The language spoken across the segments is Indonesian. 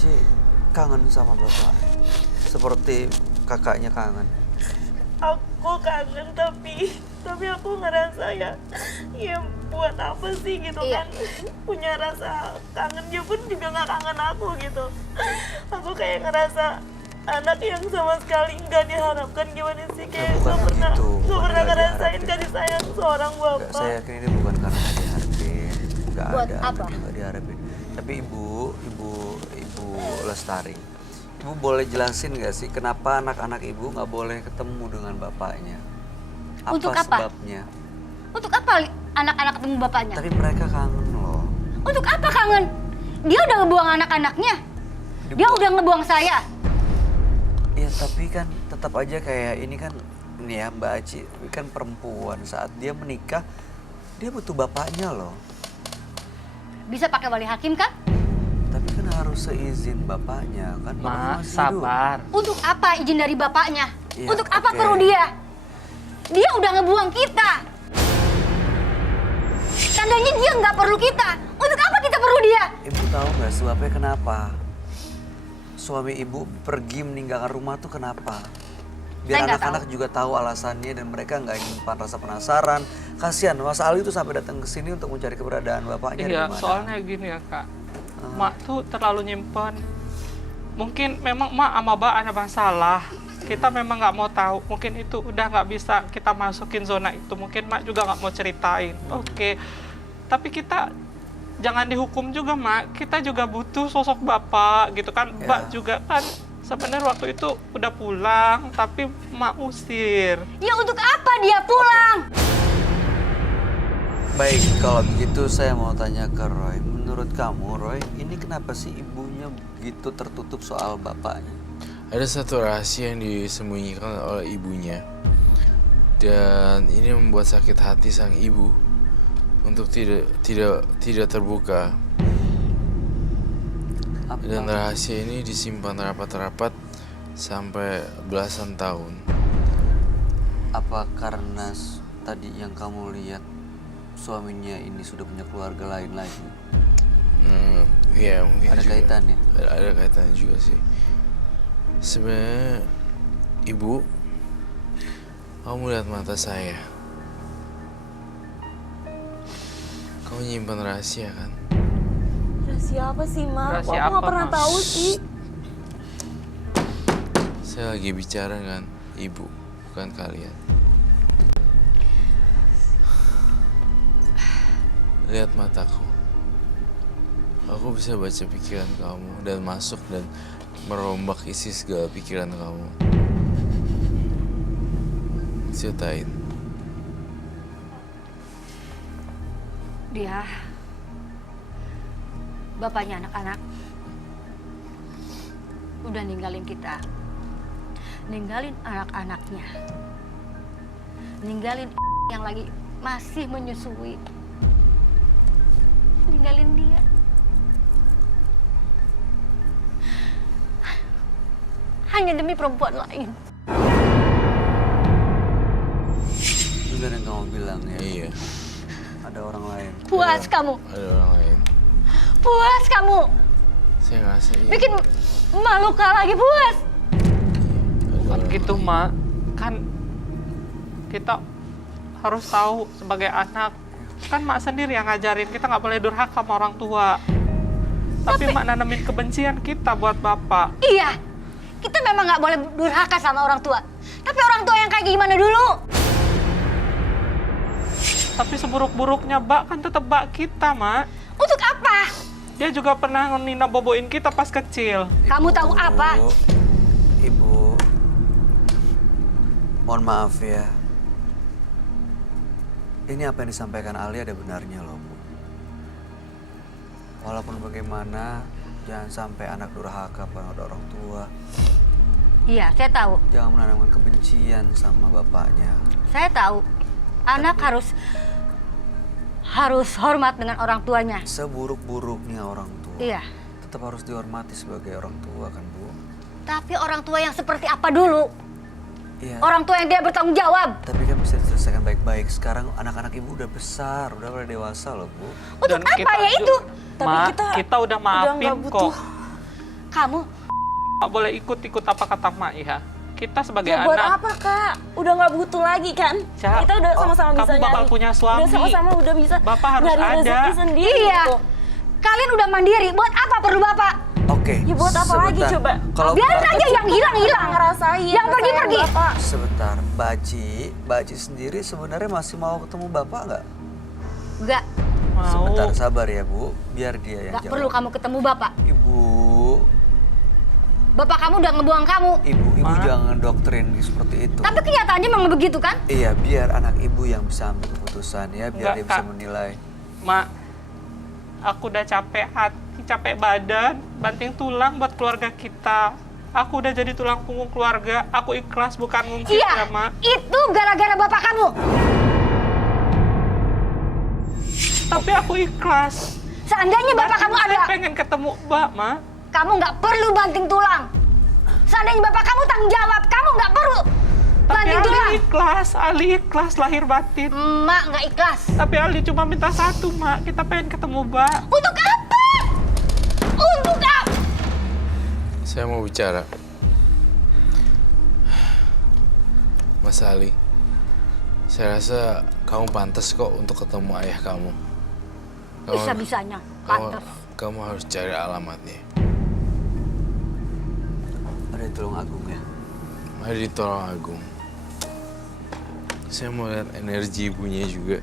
Aci kangen sama bapak. Seperti kakaknya kangen. Aku kangen tapi aku ngerasa ya buat apa sih gitu kan, punya rasa kangen dia pun juga nggak kangen aku gitu. Aku kayak ngerasa anak yang sama sekali nggak diharapkan, gimana sih, kayak bukan begitu, bukan nggak pernah nggak ngerasain diharapin. kasih sayang seorang Nggak, bapak. saya yakin ini bukan karena nggak diharapin. Nggak Buat ada apa? anak yang nggak diharapin. Tapi ibu Lestari, ibu boleh jelasin nggak sih kenapa anak-anak ibu nggak boleh ketemu dengan bapaknya? Untuk apa? Sebabnya? Untuk apa anak-anak ketemu bapaknya? Tapi mereka kangen loh. Untuk apa kangen? Dia udah ngebuang anak-anaknya. Dia udah ngebuang saya. Iya, tapi kan tetap aja kayak ini kan, nih ya Mbak Aci, kan perempuan saat dia menikah, dia butuh bapaknya loh. Bisa pakai wali hakim kan? Tapi kan harus seizin bapaknya kan. Bapaknya Ma, masih sabar. Untuk apa izin dari bapaknya? Iya, Untuk apa oke. perlu dia? Dia udah ngebuang kita. Tandanya dia nggak perlu kita. Untuk apa kita perlu dia? Ibu tahu nggak sebabnya kenapa? Suami ibu pergi meninggalkan rumah tuh kenapa? Biar Saya nggak anak-anak juga tahu alasannya dan mereka nggak nyimpan rasa penasaran. Kasihan Mas Ali tuh sampai datang ke sini untuk mencari keberadaan bapaknya di Iya, mana. soalnya gini ya kak, mak tuh terlalu nyimpen. Mungkin memang mak sama Mbak ada masalah. Kita memang nggak mau tahu. Mungkin itu udah nggak bisa kita masukin zona itu. Mungkin mak juga nggak mau ceritain. Oke, tapi kita jangan dihukum juga mak. Kita juga butuh sosok bapak gitu kan. Ya. Mbak juga kan sebenarnya waktu itu udah pulang, tapi mak usir. Ya untuk apa dia pulang? Baik, kalau begitu saya mau tanya ke Roy. Menurut kamu, Roy, ini kenapa sih ibunya begitu tertutup soal bapaknya? Ada satu rahasia yang disembunyikan oleh ibunya. Dan ini membuat sakit hati sang ibu untuk tidak terbuka. Apa? Dan rahasia ini disimpan rapat-rapat sampai belasan tahun. Apa karena tadi yang kamu lihat suaminya ini sudah punya keluarga lain lagi? Iya mungkin Ada juga. kaitannya? Ada kaitannya juga sih. Sebenarnya ibu, kamu lihat mata saya. Kamu nyimpan rahasia kan? Rahasia apa sih, Ma? Rahasia Aku nggak apa, pernah Ma? tahu sih. Saya lagi bicara dengan ibu, bukan kalian. Lihat mataku. Aku bisa baca pikiran kamu dan masuk dan merombak isi segala pikiran kamu. Ceritain. Dia bapaknya anak-anak udah ninggalin kita, ninggalin anak-anaknya, ninggalin yang lagi masih menyusui, ninggalin dia. Hanya demi perempuan lain. Benar yang kamu bilang ya? Iya, Ada orang lain. Puas kamu, ada orang lain. puas kamu, Saya ngerasa iya. bikin malu lagi puas. Ada Bukan orang gitu lain. mak, kan kita harus tahu sebagai anak, kan mak sendiri yang ngajarin kita nggak boleh durhaka sama orang tua. Tapi mak nanemin kebencian kita buat bapak. Iya, kita memang nggak boleh durhaka sama orang tua. Tapi orang tua yang kayak gimana dulu? Tapi seburuk-buruknya Mbak kan tetap Mbak kita, Mak. Untuk apa? Dia juga pernah nina boboin kita pas kecil. Kamu tahu apa? Ibu, mohon maaf ya. Ini apa yang disampaikan Ali ada benarnya loh, Bu. Walaupun bagaimana, jangan sampai anak durhaka pada orang tua. Iya, saya tahu. Jangan menanamkan kebencian sama bapaknya. Saya tahu. Anak harus hormat dengan orang tuanya. Seburuk-buruknya orang tua, Iya. tetap harus dihormati sebagai orang tua kan, Bu? Tapi orang tua yang seperti apa dulu? Iya. Orang tua yang dia bertanggung jawab. Tapi kan bisa diselesaikan baik-baik. Sekarang anak-anak ibu udah besar, udah pada dewasa loh, Bu. Untuk apa ya itu? Tapi Mak, kita kita udah maafin nggak butuh kok. Kamu Nggak boleh ikut-ikut apa kata mak ya. Kita sebagai Ya buat anak. apa kak? Udah nggak butuh lagi kan? Cak, Kita udah sama-sama kamu bisa bakal nyari. punya suami. Udah sama-sama udah bisa Bapak harus nyari ada. rezeki sendiri Iya. gitu. Kalian udah mandiri, buat apa perlu bapak? Oke. Ya buat apa lagi sebentar. coba? Kalau Biarin aja yang hilang-hilang. Ngerasain. Yang pergi-pergi. sayang Bapak. sebentar, Mbak Aci sendiri sebenarnya masih mau ketemu Bapak nggak? Enggak, Mau. Sebentar, sabar ya Bu, biar dia yang enggak jawab. perlu kamu ketemu bapak. Ibu, Bapak kamu udah ngebuang kamu. ibu Ma. jangan doktrin seperti itu. Tapi kenyataannya memang begitu kan? Iya, biar anak ibu yang bisa ambil keputusan ya, biar Enggak, dia bisa Kak. menilai. Mak, aku udah capek hati, capek badan, banting tulang buat keluarga kita. Aku udah jadi tulang punggung keluarga. Aku ikhlas bukan mungkin ya, Iya, Mak. itu gara-gara bapak kamu. Tapi aku ikhlas. Seandainya bapak kamu ada, Saya pengen ketemu Mbak, Ma. kamu nggak perlu banting tulang. Seandainya bapak kamu tanggung jawab, kamu nggak perlu Tapi banting tulang. Ali ikhlas lahir batin. Emak nggak ikhlas. Tapi Ali cuma minta satu, Mak. Kita pengen ketemu Mbak. Untuk apa? Untuk apa? Saya mau bicara. Mas Ali, saya rasa kamu pantas kok untuk ketemu ayah kamu. Bisa-bisanya, pantas. Kamu harus cari alamatnya. Ada di Tulung Agung ya. Ada di Tulung Agung. Saya mau lihat energi ibunya juga.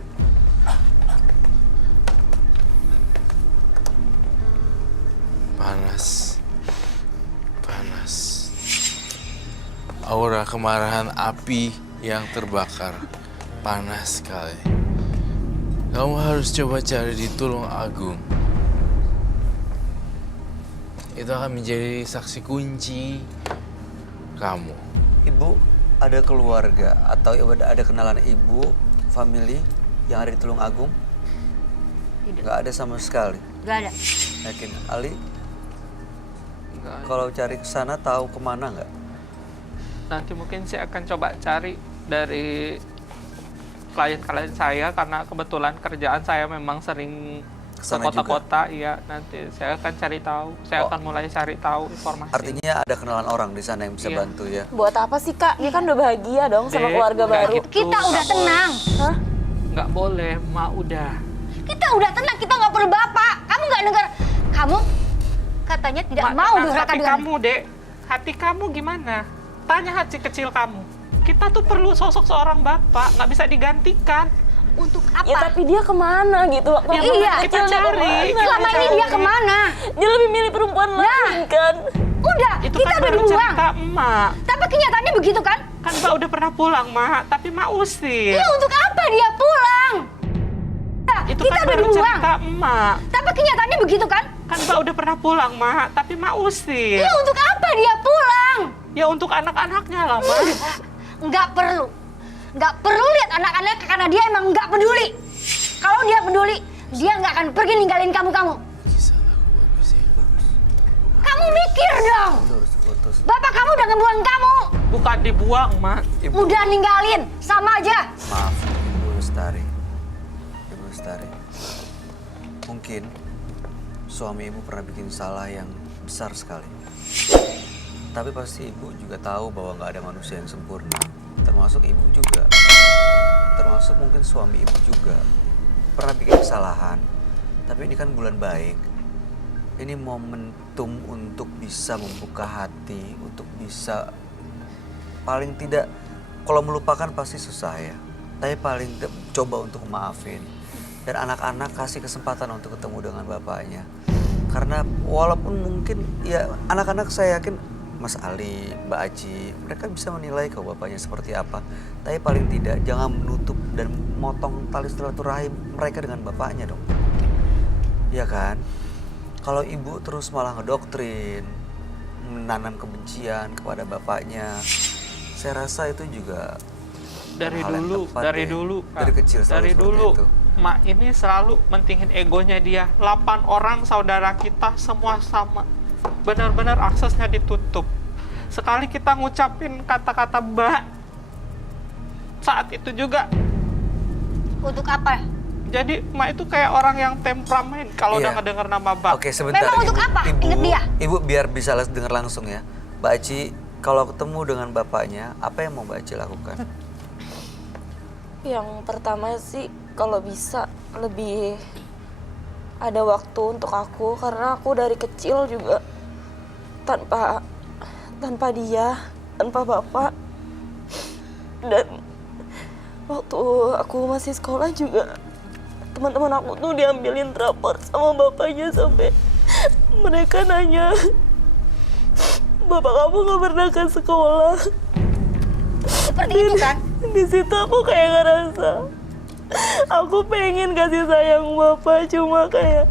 Panas. Panas. Aura kemarahan api yang terbakar. Panas sekali. Kamu harus coba cari di Tulung Agung. Itu akan menjadi saksi kunci kamu. Ibu ada keluarga atau ada kenalan ibu, family yang ada di Tulung Agung? Tidak. Nggak ada sama sekali. Gak ada. Yakin? Ali, Enggak. kalau cari ke sana tahu kemana nggak? Nanti mungkin saya akan coba cari dari klien-klien saya karena kebetulan kerjaan saya memang sering ke Kesana kota-kota. Iya, nanti saya akan cari tahu. Saya Oh. akan mulai cari tahu informasi. Artinya ada kenalan orang di sana yang bisa Iya. bantu ya. Buat apa sih kak? Dia kan udah bahagia dong sama Dek, keluarga nggak baru. gitu. Kita udah Nggak tenang. Hah? Nggak boleh, Ma, udah. Kita udah tenang, kita nggak perlu bapak. Kamu nggak dengar? Kamu katanya tidak Ma, mau tenang, durhaka hati dengan kamu, Dek. Hati kamu gimana? Tanya hati kecil kamu. Kita tuh perlu sosok seorang bapak, nggak bisa digantikan. untuk apa? Ya tapi dia kemana gitu? Waktu Ya, iya, kita kecil dia cari. kemana? Selama ini dia kemana? Dia lebih milih perempuan lain kan? Udah, Itu kita kan udah baru dibuang. cerita emak. Tapi kenyataannya begitu kan? Kan Mbak udah pernah pulang, Mak. Tapi Mak usir. Iya, untuk apa dia pulang? Nah, Itu kita kan udah baru dibuang. cerita emak. Tapi kenyataannya begitu kan? Kan Mbak udah pernah pulang, Mak. Tapi Mak usir. Iya, untuk apa dia pulang? Ya untuk anak-anaknya lah, Mak. Nggak perlu. Nggak perlu lihat anak-anak karena dia emang nggak peduli. Kalau dia peduli, dia nggak akan pergi ninggalin kamu-kamu. Kisah laku bagus ya. Kamu mikir dong. Terus putus. Bapak kamu udah ngebuang kamu. Bukan dibuang, Mak. Ibu, Udah ninggalin, sama aja. maaf, Ibu Lestari. Ibu Lestari. Mungkin suami ibu pernah bikin salah yang besar sekali. Tapi pasti ibu juga tahu bahwa nggak ada manusia yang sempurna. Termasuk ibu juga. Termasuk mungkin suami ibu juga. Pernah bikin kesalahan. Tapi ini kan bulan baik. Ini momentum untuk bisa membuka hati, untuk bisa paling tidak, kalau melupakan pasti susah ya. Tapi paling coba untuk maafin. Dan anak-anak kasih kesempatan untuk ketemu dengan bapaknya. Karena walaupun mungkin ya anak-anak saya yakin Mas Ali, Mbak Aci, mereka bisa menilai kalau bapaknya seperti apa. Tapi paling tidak jangan menutup dan motong tali silaturahim mereka dengan bapaknya dong. Ya kan? Kalau ibu terus malah ngedoktrin, menanam kebencian kepada bapaknya, saya rasa itu juga Dari hal yang dulu, tepat dari ya. dulu, Kak. Dari kecil selalu Dari seperti dulu. itu. Mak ini selalu mentingin egonya dia. 8 orang saudara kita semua sama. Benar-benar aksesnya ditutup. Sekali kita ngucapin kata-kata Mbak, saat itu juga Untuk apa? Jadi Mak itu kayak orang yang temperamen kalau udah Iya. ngedenger nama Mbak. Oke, sebentar. Memang untuk apa? Ingat dia. Ibu biar bisa dengar langsung ya. Mbak Aci, kalau ketemu dengan bapaknya, apa yang mau Mbak Aci lakukan? Yang pertama sih kalau bisa lebih ada waktu untuk aku, karena aku dari kecil juga tanpa dia, tanpa bapak. Dan waktu aku masih sekolah juga teman-teman aku tuh diambilin rapor sama bapaknya sampai mereka nanya, "Bapak kamu gak pernah ke sekolah?" Seperti itu kan? Di situ aku kayak ngerasa aku pengen kasih sayang bapak, cuma kayak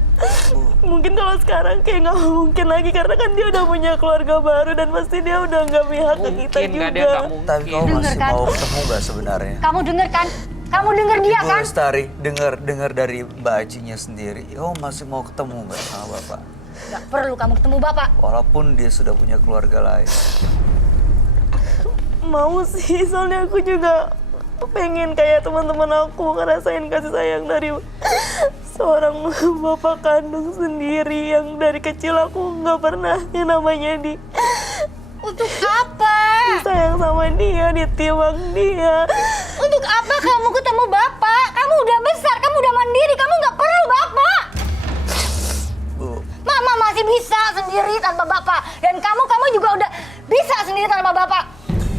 mungkin kalau sekarang kayak nggak mungkin lagi karena kan dia udah punya keluarga baru dan pasti dia udah nggak pihak ke kita Mungkin nggak, dia juga. nggak mungkin. Tapi kamu masih Denger kan? mau ketemu nggak sebenarnya? Kamu denger kan? Kamu denger dia Ibu kan? Lestari, dengar dari Mbak Acinya sendiri. Kamu masih mau ketemu nggak sama bapak? Gak perlu kamu ketemu bapak. Walaupun dia sudah punya keluarga lain. Mau sih, soalnya aku juga pengen kayak teman-teman aku ngerasain kasih sayang dari seorang bapak kandung sendiri yang dari kecil aku nggak pernah yang namanya Untuk apa? sayang sama dia, ditimbang dia. Untuk apa kamu ketemu bapak? Kamu udah besar, kamu udah mandiri, kamu nggak perlu bapak. Bu, Mama masih bisa sendiri tanpa bapak. Dan kamu juga udah bisa sendiri tanpa bapak.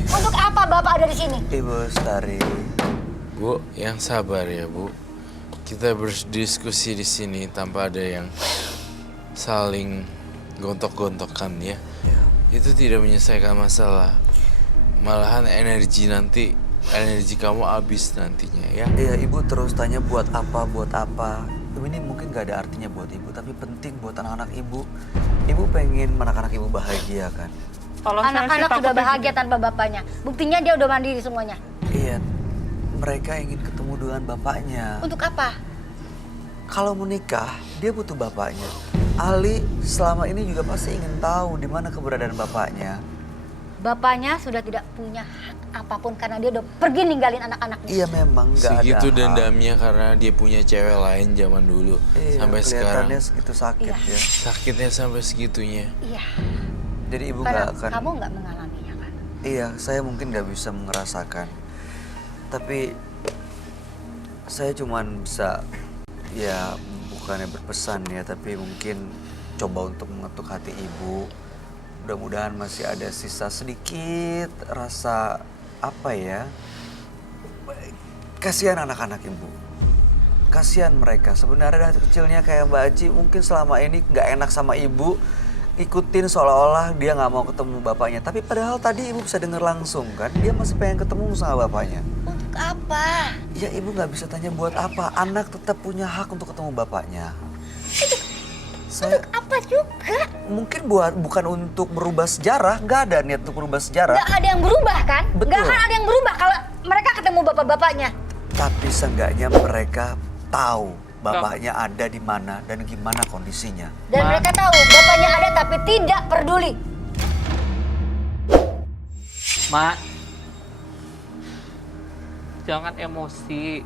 Untuk apa bapak ada di sini? Ibu Lestari. Bu, yang sabar ya Bu. Kita berdiskusi di sini tanpa ada yang saling gontok-gontokan ya. Itu tidak menyelesaikan masalah. Malahan energi kamu habis nantinya ya. Iya, ibu terus tanya buat apa. Ini mungkin gak ada artinya buat ibu, tapi penting buat anak-anak ibu. Ibu pengen anak-anak ibu bahagia kan? Kalau saya sih Anak-anak sudah takutnya bahagia tanpa bapaknya. Buktinya dia udah mandiri semuanya. Iya, mereka ingin ketemu dengan bapaknya. Untuk apa? Kalau menikah, dia butuh bapaknya. Ali selama ini juga pasti ingin tahu di mana keberadaan bapaknya. Bapaknya sudah tidak punya hak apapun karena dia udah pergi ninggalin anak-anaknya. Iya memang nggak ada. Segitu hak. dendamnya karena dia punya cewek lain zaman dulu. Iya, Sampai sekarang kelihatannya segitu sakit Iya. ya. sakitnya sampai segitunya. Iya. Jadi ibu Karena nggak akan. kamu nggak mengalaminya kan? Iya, saya mungkin nggak bisa merasakan. Tapi saya cuman bisa ya bukannya berpesan ya, tapi mungkin coba untuk mengetuk hati ibu. Mudah-mudahan masih ada sisa sedikit rasa apa ya? Kasihan anak-anak ibu. Kasihan mereka. Sebenarnya dari kecilnya kayak Mbak Aci mungkin selama ini nggak enak sama ibu. Ikutin seolah-olah dia nggak mau ketemu bapaknya. Tapi padahal tadi ibu bisa dengar langsung kan, dia masih pengen ketemu sama bapaknya. Untuk apa? Ya ibu nggak bisa tanya buat apa, anak tetap punya hak untuk ketemu bapaknya. Saya Apa juga? mungkin bukan untuk merubah sejarah, nggak ada niat untuk merubah sejarah. Nggak ada yang berubah kan? Betul. Nggak akan ada yang berubah kalau mereka ketemu bapak-bapaknya. Tapi seenggaknya mereka tahu bapaknya ada di mana dan gimana kondisinya. Dan mereka tahu bapaknya ada tapi tidak peduli. Mak, jangan emosi.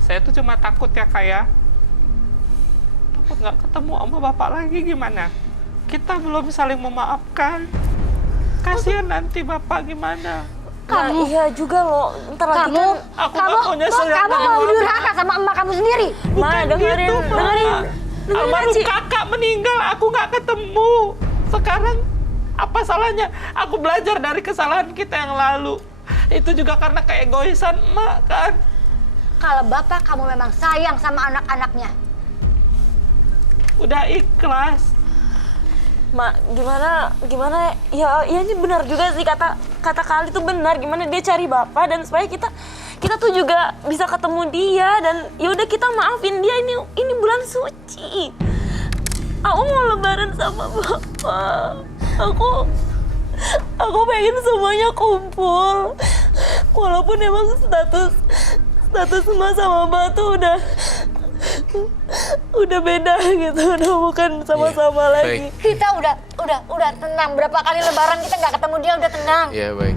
Saya tuh cuma takut ya kayak takut nggak ketemu sama bapak lagi gimana? Kita belum saling memaafkan. Kasihan nanti bapak gimana? Nah, iya juga loh, ntar lagi Kamu, kan Aku nggak mau nyesel yang kamu mau kedua, durhaka sama emak kamu sendiri. Ma, dengerin Almarhum kakak meninggal, aku nggak ketemu. Sekarang apa salahnya? Aku belajar dari kesalahan kita yang lalu. Itu juga karena keegoisan emak kan. Kalau bapak kamu memang sayang sama anak-anaknya, Udah ikhlas. Ma, gimana ya ini benar juga sih kata Kali itu benar, gimana dia cari bapak dan supaya kita tuh juga bisa ketemu dia dan ya udah kita maafin dia, ini bulan suci. Aku mau lebaran sama bapak. Aku pengen semuanya kumpul. Walaupun emang status emak sama bapak tuh udah beda gitu, udah bukan sama-sama Iya, lagi. baik. kita udah tenang. Berapa kali lebaran kita nggak ketemu dia udah tenang. Ya baik.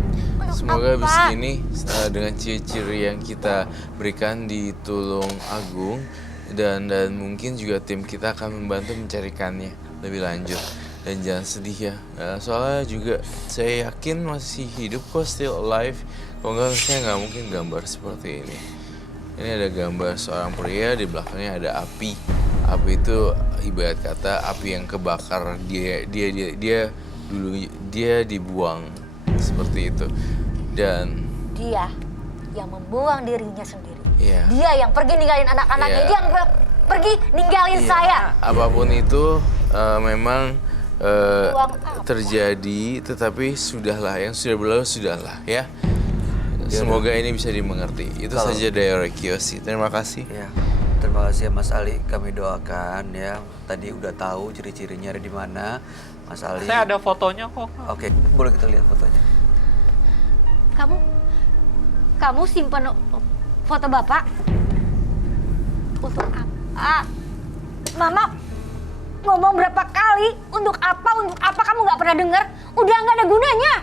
Semoga Apa? abis ini dengan ciri-ciri yang kita berikan di Tulung Agung dan mungkin juga tim kita akan membantu mencarikannya lebih lanjut. Dan jangan sedih ya, soalnya juga saya yakin masih hidup kok, still alive. Kalau nggak, saya nggak mungkin gambar seperti ini. Ini ada gambar seorang pria, di belakangnya ada api. Api itu ibarat kata api yang kebakar, dia dibuang seperti itu. Dan Dia yang membuang dirinya sendiri. Iya. Dia yang pergi ninggalin anak-anaknya. Iya. Dia yang pergi ninggalin saya. apapun itu memang Buang apa? terjadi, tetapi sudahlah, yang sudah berlalu sudahlah ya. Semoga ini bisa dimengerti. Itu Kalau- saja dari Kiyoshi. Terima kasih. Ya, terima kasih ya Mas Ali. Kami doakan ya. Tadi udah tahu ciri-cirinya ada di mana, Mas Ali. Saya ada fotonya kok. Oke, boleh kita lihat fotonya. Kamu simpan foto Bapak? Untuk apa? Mama ngomong berapa kali? Untuk apa kamu nggak pernah dengar? Udah nggak ada gunanya.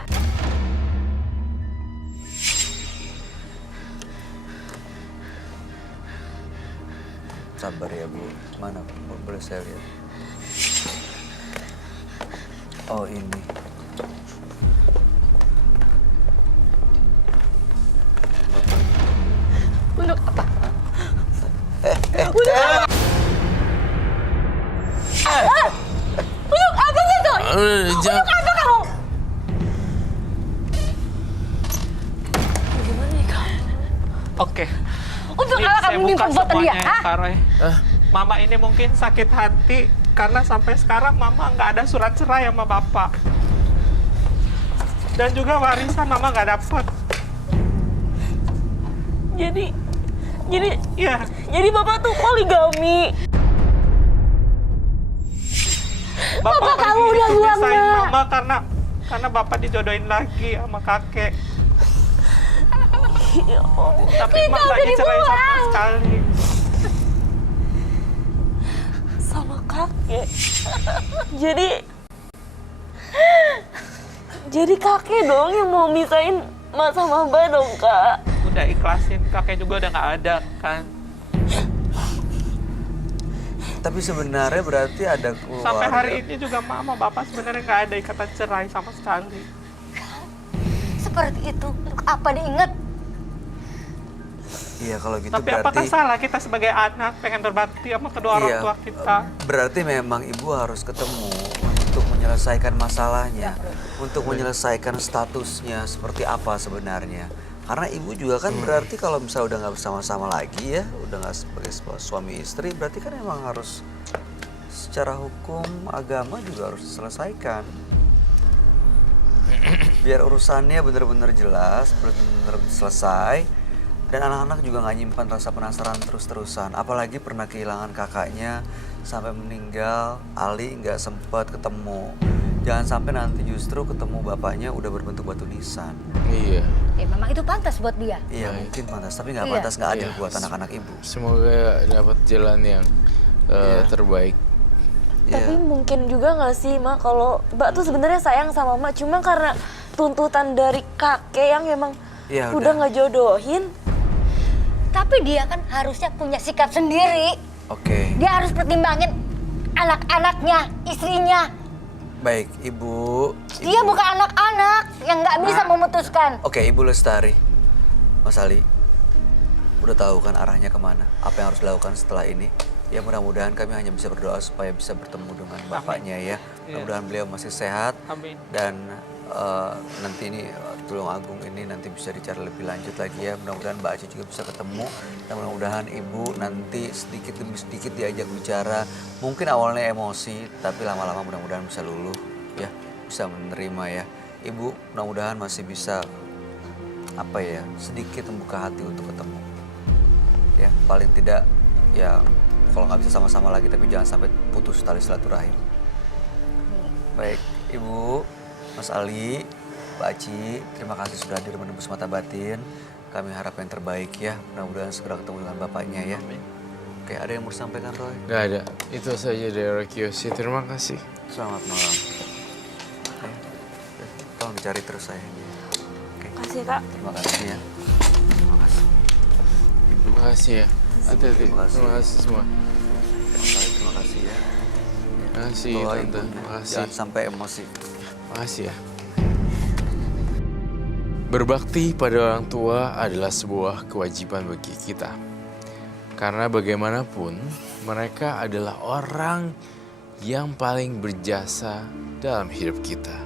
Sabar ya Bu. Mana? Boleh saya lihat? Oh ini. Untuk apa? Untuk apa gitu? Jangan. Apa kamu? Oke. Untuk Ini apa saya kamu buka nyimpan foto dia? semuanya ya, Hah? Kak Roy. Mama ini mungkin sakit hati karena sampai sekarang Mama nggak ada surat cerai sama Bapak. Dan juga warisan Mama nggak dapet. Jadi Iya. jadi Bapak tuh poligami. Bapak pergi kamu udah buang, misahin Nak. Mama karena Bapak dijodohin lagi sama kakek. Ya Allah. Tapi Mak nggak dicerai sama sekali. Sama kakek. Jadi kakek dong yang mau misahin Mak sama Mbak dong, Kak. Udah ikhlasin, kakek juga udah nggak ada kan. Tapi sebenarnya berarti ada keluarga. Sampai hari ini juga Mama Bapak sebenarnya nggak ada ikatan cerai sama sekali. Seperti itu. Untuk apa diingat? Iya kalau gitu Tapi berarti. apakah salah kita sebagai anak pengen berbakti sama kedua orang Iya, tua kita? Berarti memang ibu harus ketemu untuk menyelesaikan masalahnya, untuk menyelesaikan statusnya seperti apa sebenarnya. Karena ibu juga kan berarti kalau misalnya udah nggak bersama-sama lagi ya, udah nggak sebagai suami istri, berarti kan emang harus secara hukum agama juga harus diselesaikan. Biar urusannya benar-benar jelas, benar-benar selesai. Dan anak-anak juga nggak nyimpan rasa penasaran terus-terusan. Apalagi pernah kehilangan kakaknya sampai meninggal, Ali nggak sempat ketemu. Jangan sampai nanti justru ketemu bapaknya udah berbentuk batu nisan. Iya. Ya memang itu pantas buat dia. Iya mungkin pantas, tapi nggak Iya. pantas, nggak adil Iya. buat anak-anak ibu. Semoga dapat jalan yang terbaik. Tapi Iya. mungkin juga nggak sih, Mak, kalau Mbak tuh sebenarnya sayang sama Mak, cuma karena tuntutan dari kakek yang emang Iya, udah udah. nggak jodohin. Tapi dia kan harusnya punya sikap sendiri. Oke, Dia harus pertimbangin anak-anaknya, istrinya. baik ibu. Dia bukan anak-anak yang nggak bisa memutuskan. Oke, Ibu Lestari, Mas Ali, udah tahu kan arahnya kemana? Apa yang harus dilakukan setelah ini? Ya mudah-mudahan kami hanya bisa berdoa supaya bisa bertemu dengan bapaknya ya. Mudah-mudahan beliau masih sehat Amin. dan nanti ini Tulung Agung ini nanti bisa dicari lebih lanjut lagi ya. Mudah-mudahan Mbak Aci juga bisa ketemu dan mudah-mudahan Ibu nanti sedikit demi sedikit diajak bicara. Mungkin awalnya emosi, tapi lama-lama mudah-mudahan bisa luluh ya, bisa menerima ya. Ibu mudah-mudahan masih bisa apa ya, sedikit membuka hati untuk ketemu. Ya, paling tidak ya kalau nggak bisa sama-sama lagi tapi jangan sampai putus tali silaturahim. Baik, Ibu, Mas Ali, Mbak Aci, terima kasih sudah hadir menembus mata batin. Kami harap yang terbaik ya, mudah-mudahan segera ketemu dengan bapaknya ya. Oke, ada yang mau disampaikan Roy? Gak ada. Itu saja dari Kiyoshi. Terima kasih. Selamat malam. Oke, tolong dicari terus saya. Oke. Kasih kasih Kak. Terima kasih ya. Terima kasih. Ibu, Terima kasih ya. Hati-hati. Terima kasih. Terima kasih semua. terima kasih ya. Terima kasih Doain Tante. Bunda. Terima kasih. Jangan sampai emosi. Terima kasih ya. Berbakti pada orang tua adalah sebuah kewajiban bagi kita. Karena bagaimanapun mereka adalah orang yang paling berjasa dalam hidup kita.